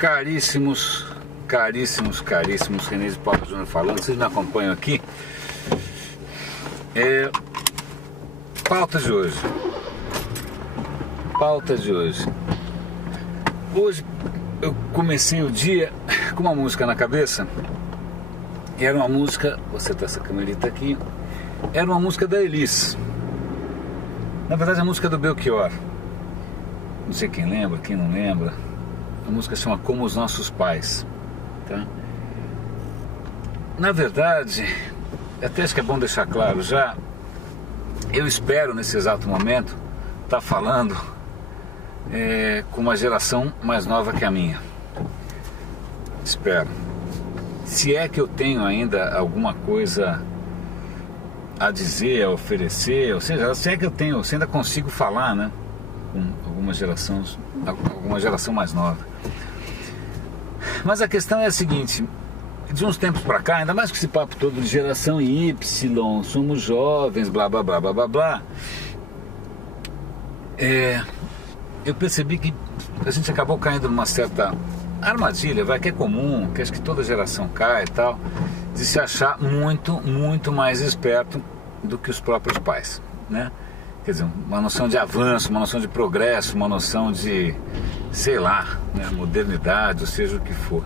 Caríssimos, René de Paula Júnior falando, vocês me acompanham aqui. Pauta de hoje. Hoje eu comecei o dia com uma música na cabeça. E era uma música, você tá essa camerita aqui, era uma música da Elis. Na verdade a música do Belchior. Não sei quem lembra, quem não lembra. A música chama Como os Nossos Pais, tá? Na verdade, até acho que é bom deixar claro já, eu espero nesse exato momento estar falando com uma geração mais nova que a minha. Espero. Se é que eu tenho ainda alguma coisa a dizer, a oferecer, ou seja, se é que eu tenho, se ainda consigo falar, né, com alguma geração mais nova. Mas a questão é a seguinte: de uns tempos para cá, ainda mais com esse papo todo de geração Y, somos jovens, blá blá blá blá blá blá, eu percebi que a gente acabou caindo numa certa armadilha, que é comum, que acho que toda geração cai e tal, de se achar muito mais esperto do que os próprios pais, né? Quer dizer, uma noção de avanço, uma noção de progresso, uma noção de, sei lá, né, modernidade, ou seja o que for.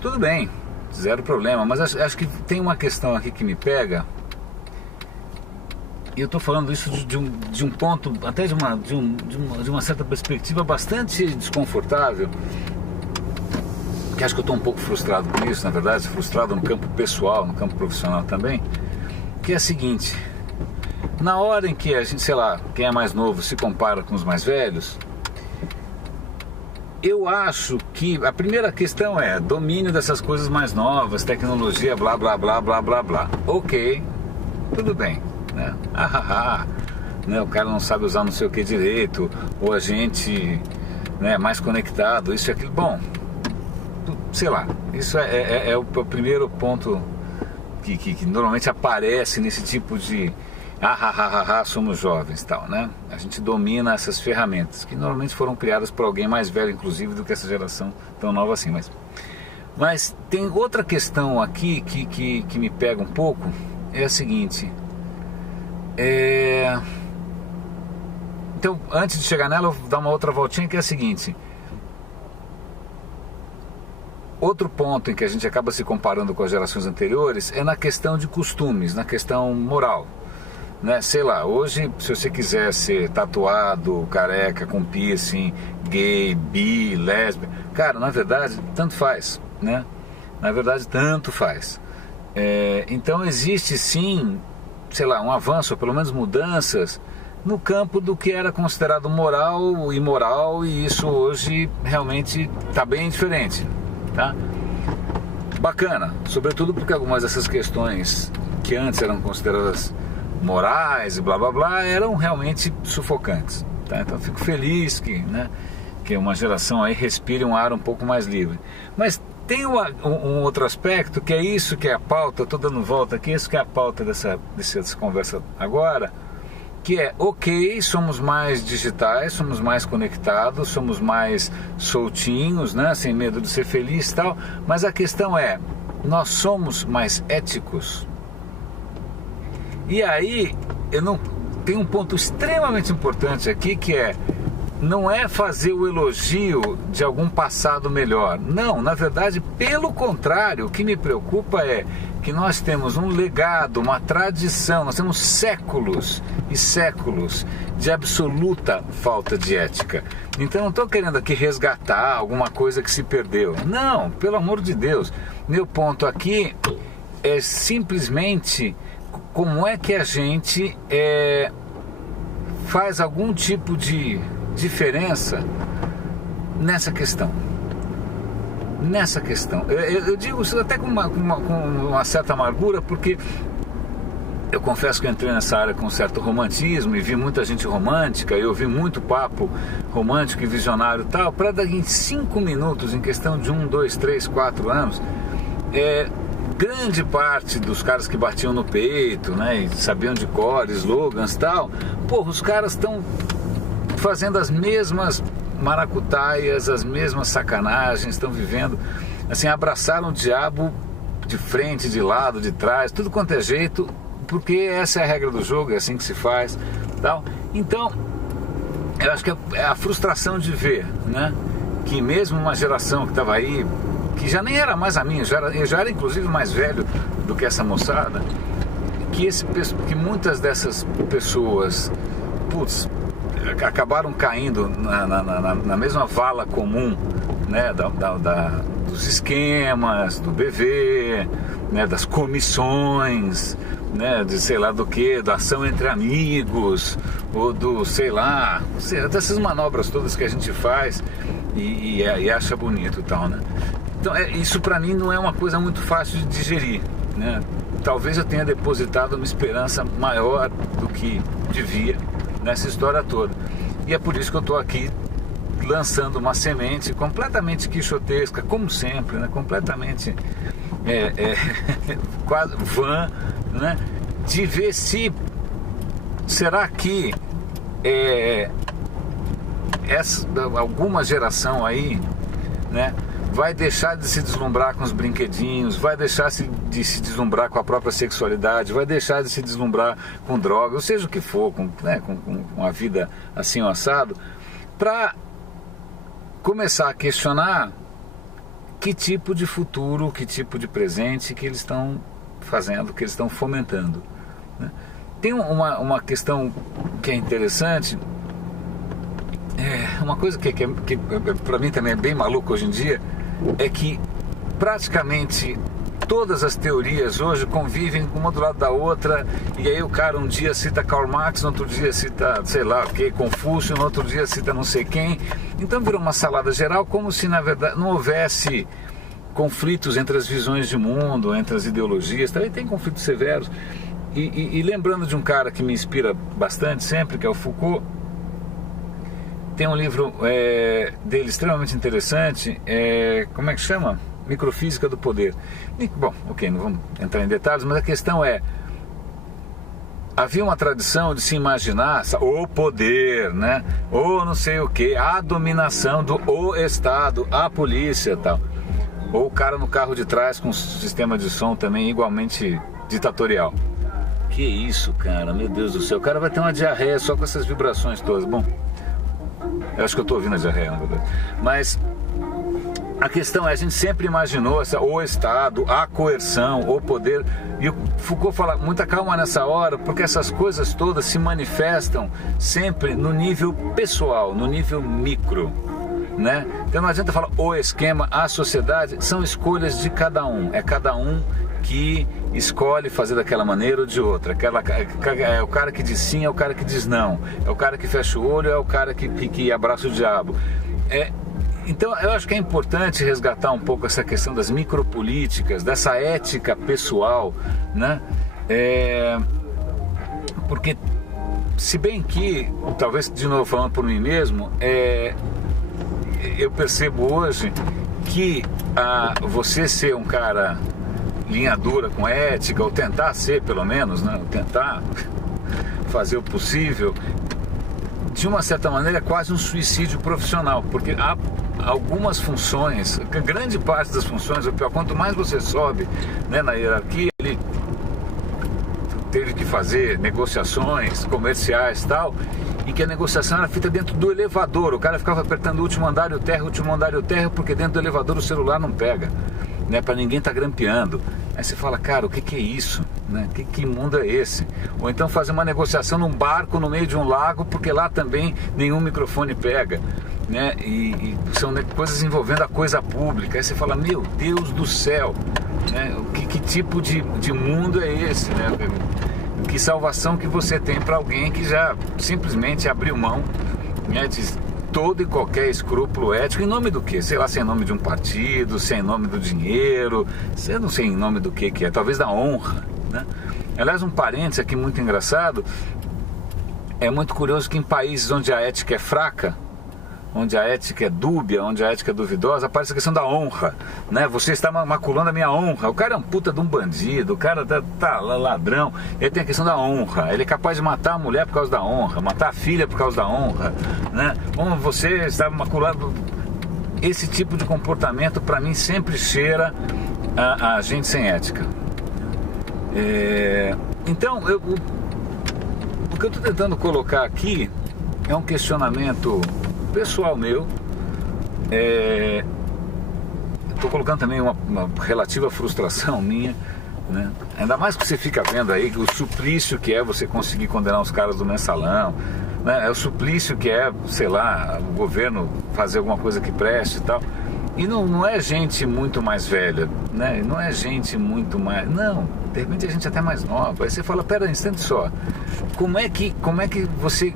Tudo bem, zero problema, mas acho que tem uma questão aqui que me pega, e eu estou falando isso de um ponto, até de uma certa perspectiva bastante desconfortável, que acho que eu estou um pouco frustrado com isso, na verdade, frustrado no campo pessoal, no campo profissional também, que é a seguinte: na hora em que a gente, sei lá, quem é mais novo se compara com os mais velhos, eu acho que a primeira questão é domínio dessas coisas mais novas, tecnologia, blá blá blá blá blá blá. Ok, tudo bem, né? Né? O cara não sabe usar não sei o que direito, ou a gente, né, mais conectado, isso e aquilo. Bom, sei lá, isso é o primeiro ponto que normalmente aparece nesse tipo de somos jovens e tal, né? A gente domina essas ferramentas que normalmente foram criadas por alguém mais velho, inclusive, do que essa geração tão nova assim. Mas tem outra questão aqui que me pega um pouco, é a seguinte. Então, antes de chegar nela, eu vou dar uma outra voltinha, que é a seguinte: outro ponto em que a gente acaba se comparando com as gerações anteriores é na questão de costumes, na questão moral, né? Sei lá, hoje, se você quiser ser tatuado, careca, com piercing, gay, bi, lésbica, cara, na verdade, tanto faz, né? Na verdade, tanto faz. Então existe sim, sei lá, um avanço, ou pelo menos mudanças, no campo do que era considerado moral e imoral, e isso hoje realmente está bem diferente, tá? Bacana, sobretudo porque algumas dessas questões que antes eram consideradas morais e blá blá blá eram realmente sufocantes, tá? Então fico feliz que uma geração aí respire um ar um pouco mais livre. Mas tem um outro aspecto, que é isso que é a pauta, eu estou dando volta aqui, isso que é a pauta dessa conversa agora, que é, ok, somos mais digitais, somos mais conectados, somos mais soltinhos, né, sem medo de ser feliz e tal, mas a questão é, nós somos mais éticos? E aí, tem um ponto extremamente importante aqui, que não é fazer o elogio de algum passado melhor. Não, na verdade, pelo contrário, o que me preocupa é que nós temos um legado, uma tradição, nós temos séculos e séculos de absoluta falta de ética. Então não estou querendo aqui resgatar alguma coisa que se perdeu. Não, pelo amor de Deus. Meu ponto aqui é simplesmente como é que a gente faz algum tipo de diferença nessa questão. Eu digo isso até com uma certa amargura, porque eu confesso que eu entrei nessa área com um certo romantismo e vi muita gente romântica, eu ouvi muito papo romântico e visionário e tal, para daqui em 5 minutos, em questão de 1, 2, 3, 4 anos, grande parte dos caras que batiam no peito, né, e sabiam de cor, slogans e tal, porra, os caras estão fazendo as mesmas maracutaias, as mesmas sacanagens, estão vivendo, assim, abraçaram o diabo de frente, de lado, de trás, tudo quanto é jeito, porque essa é a regra do jogo, é assim que se faz, tal. Então, eu acho que é a frustração de ver, né, que mesmo uma geração que estava aí, que já nem era mais a minha, eu já era inclusive mais velho do que essa moçada, que muitas dessas pessoas, putz, acabaram caindo na mesma vala comum, né, dos esquemas, do BV, né, das comissões, né, de sei lá do que, da ação entre amigos, ou do sei lá, dessas manobras todas que a gente faz e acha bonito e tal, né? Então isso para mim não é uma coisa muito fácil de digerir, né? Talvez eu tenha depositado uma esperança maior do que devia nessa história toda. E é por isso que eu estou aqui lançando uma semente completamente quixotesca, como sempre, né? Completamente quase vã, né? De ver se será que alguma geração aí, né, vai deixar de se deslumbrar com os brinquedinhos, vai deixar de se deslumbrar com a própria sexualidade, vai deixar de se deslumbrar com droga, ou seja o que for, com a vida assim ou assado, para começar a questionar que tipo de futuro, que tipo de presente que eles estão fazendo, que eles estão fomentando, né? Tem uma questão que é interessante, uma coisa que para mim também é bem maluco hoje em dia, é que praticamente todas as teorias hoje convivem uma do lado da outra, e aí o cara um dia cita Karl Marx, no outro dia cita, sei lá, Confúcio, no outro dia cita não sei quem, então virou uma salada geral, como se na verdade não houvesse conflitos entre as visões de mundo, entre as ideologias, também tem conflitos severos, e lembrando de um cara que me inspira bastante sempre, que é o Foucault. Tem um livro dele extremamente interessante, como é que chama? Microfísica do Poder. Bom, ok, não vamos entrar em detalhes, mas a questão é, havia uma tradição de se imaginar o poder, né? Ou não sei o que, a dominação do Estado, a polícia e tal. Ou o cara no carro de trás com um sistema de som também igualmente ditatorial. Que isso, cara, meu Deus do céu, o cara vai ter uma diarreia só com essas vibrações todas. Bom, eu acho que eu estou ouvindo a diarreia, na verdade. Mas a questão é, a gente sempre imaginou o Estado, a coerção, o poder. E o Foucault fala, muita calma nessa hora, porque essas coisas todas se manifestam sempre no nível pessoal, no nível micro, né? Então não adianta falar o esquema, a sociedade, são escolhas de cada um. É cada um que escolhe fazer daquela maneira ou de outra. É o cara que diz sim, é o cara que diz não. É o cara que fecha o olho, é o cara que abraça o diabo. Então eu acho que é importante resgatar um pouco essa questão das micropolíticas, dessa ética pessoal, né? Porque, se bem que, talvez de novo falando por mim mesmo, eu percebo hoje que você ser um cara linha dura com ética, ou tentar ser pelo menos, né? Tentar fazer o possível, de uma certa maneira é quase um suicídio profissional, porque há algumas funções, grande parte das funções, quanto mais você sobe, né, na hierarquia, ele teve que fazer negociações comerciais e tal, e que a negociação era feita dentro do elevador, o cara ficava apertando o último andar e o térreo, porque dentro do elevador o celular não pega, né, para ninguém estar grampeando. Aí você fala, cara, o que é isso? Né? Que mundo é esse? Ou então fazer uma negociação num barco no meio de um lago, porque lá também nenhum microfone pega, né? E são coisas envolvendo a coisa pública. Aí você fala, meu Deus do céu, né? Que tipo de mundo é esse, né? Que salvação que você tem para alguém que já simplesmente abriu mão, né, de todo e qualquer escrúpulo ético, em nome do quê? Sei lá, se é em nome de um partido, se é em nome do dinheiro, eu não sei em nome do que é, talvez da honra, né? Aliás, um parênteses aqui muito engraçado, é muito curioso que em países onde a ética é fraca, onde a ética é dúbia, onde a ética é duvidosa, aparece a questão da honra, né? Você está maculando a minha honra. O cara é um puta de um bandido, o cara tá ladrão. Ele tem a questão da honra. Ele é capaz de matar a mulher por causa da honra, matar a filha por causa da honra, né? Como você está maculando. Esse tipo de comportamento, para mim, sempre cheira a gente sem ética. Então, o que eu estou tentando colocar aqui é um questionamento pessoal meu. Estou colocando também uma relativa frustração minha, né? Ainda mais que você fica vendo aí o suplício que é você conseguir condenar os caras do mensalão, né? É o suplício que é, sei lá, o governo fazer alguma coisa que preste e tal. E não é gente muito mais velha, né? Não é gente muito mais... Não, de repente a gente é até mais nova. Aí você fala, pera um instante só, como é que você...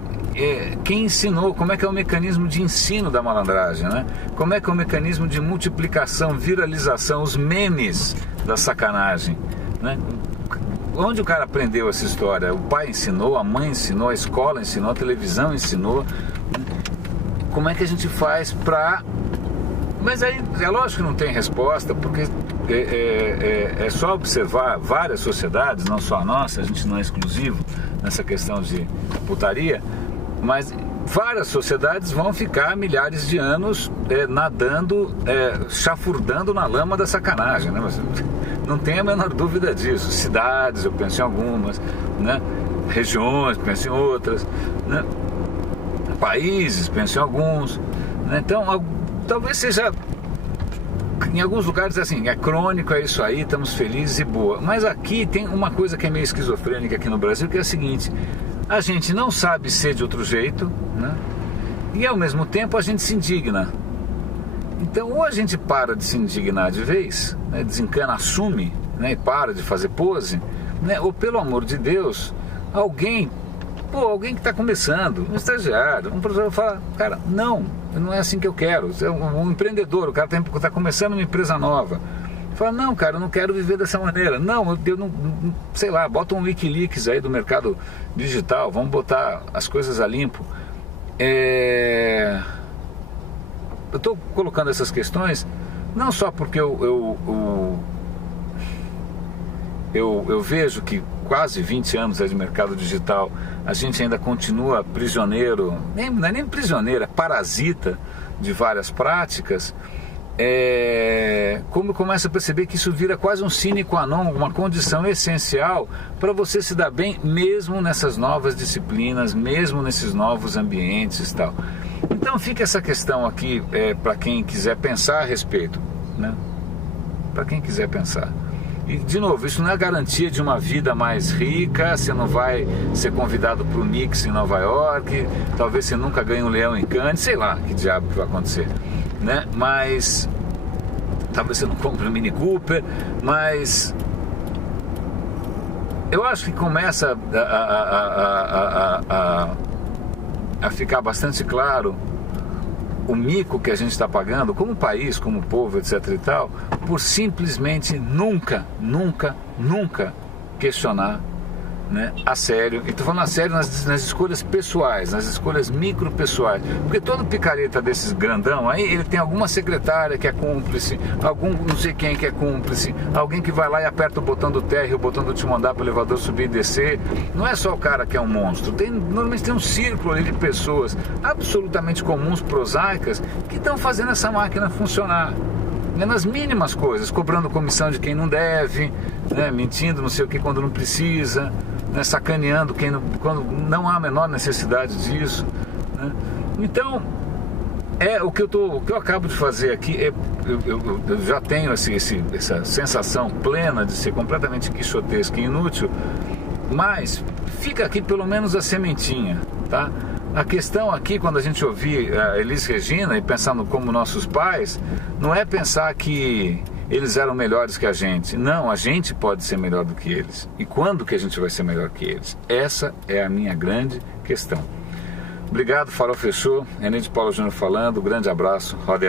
quem ensinou, como é que é o mecanismo de ensino da malandragem, né? Como é que é o mecanismo de multiplicação, viralização, os memes da sacanagem, né? Onde o cara aprendeu essa história? O pai ensinou, a mãe ensinou, a escola ensinou, a televisão ensinou. Como é que a gente faz pra... Mas aí é lógico que não tem resposta, porque é só observar várias sociedades, não só a nossa, a gente não é exclusivo nessa questão de putaria, mas várias sociedades vão ficar milhares de anos nadando, chafurdando na lama da sacanagem, né? Mas não tem a menor dúvida disso. Cidades, eu penso em algumas, né? Regiões, penso em outras, né? Países, penso em alguns, né? Então, talvez seja, em alguns lugares assim, é crônico, é isso aí, estamos felizes e boa. Mas aqui tem uma coisa que é meio esquizofrênica aqui no Brasil, que é a seguinte: a gente não sabe ser de outro jeito, né? E ao mesmo tempo a gente se indigna. Então, ou a gente para de se indignar de vez, né? Desencana, assume, né? E para de fazer pose, né? Ou, pelo amor de Deus, alguém que está começando, um estagiário, um professor, fala, cara, não é assim que eu quero. Um empreendedor, o cara está começando uma empresa nova, fala, não, cara, eu não quero viver dessa maneira. Não, eu não, sei lá, bota um Wikileaks aí do mercado digital, vamos botar as coisas a limpo. Eu estou colocando essas questões não só porque eu vejo que quase 20 anos de mercado digital a gente ainda continua prisioneiro, não é nem prisioneiro, é parasita de várias práticas. Como eu começo a perceber que isso vira quase um sine qua non, uma condição essencial para você se dar bem, mesmo nessas novas disciplinas, mesmo nesses novos ambientes e tal. Então fica essa questão aqui para quem quiser pensar a respeito, né? Para quem quiser pensar. E, de novo, isso não é garantia de uma vida mais rica. Você não vai ser convidado para o Knicks em Nova York, talvez você nunca ganhe um leão em Cannes, sei lá que diabo que vai acontecer, né? Mas talvez você não compre um Mini Cooper, mas eu acho que começa a ficar bastante claro o mico que a gente está pagando como país, como povo, etc e tal, por simplesmente nunca questionar, né, a sério. E estou falando a sério nas escolhas pessoais, nas escolhas micropessoais, porque todo picareta desses grandão aí, ele tem alguma secretária que é cúmplice, algum não sei quem que é cúmplice, alguém que vai lá e aperta o botão do térreo, o botão do te mandar para o elevador subir e descer. Não é só o cara que é um monstro, normalmente tem um círculo ali de pessoas absolutamente comuns, prosaicas, que estão fazendo essa máquina funcionar, né, nas mínimas coisas, cobrando comissão de quem não deve, né, mentindo não sei o que quando não precisa, né, sacaneando quando não há a menor necessidade disso, né? Então, o que eu acabo de fazer aqui, eu já tenho essa sensação plena de ser completamente quixotesco e inútil, mas fica aqui pelo menos a sementinha, tá? A questão aqui, quando a gente ouvir a Elis Regina e pensando como nossos pais, não é pensar que eles eram melhores que a gente. Não, a gente pode ser melhor do que eles. E quando que a gente vai ser melhor que eles? Essa é a minha grande questão. Obrigado, Farol fechou. René de Paula Júnior falando. Grande abraço. Roda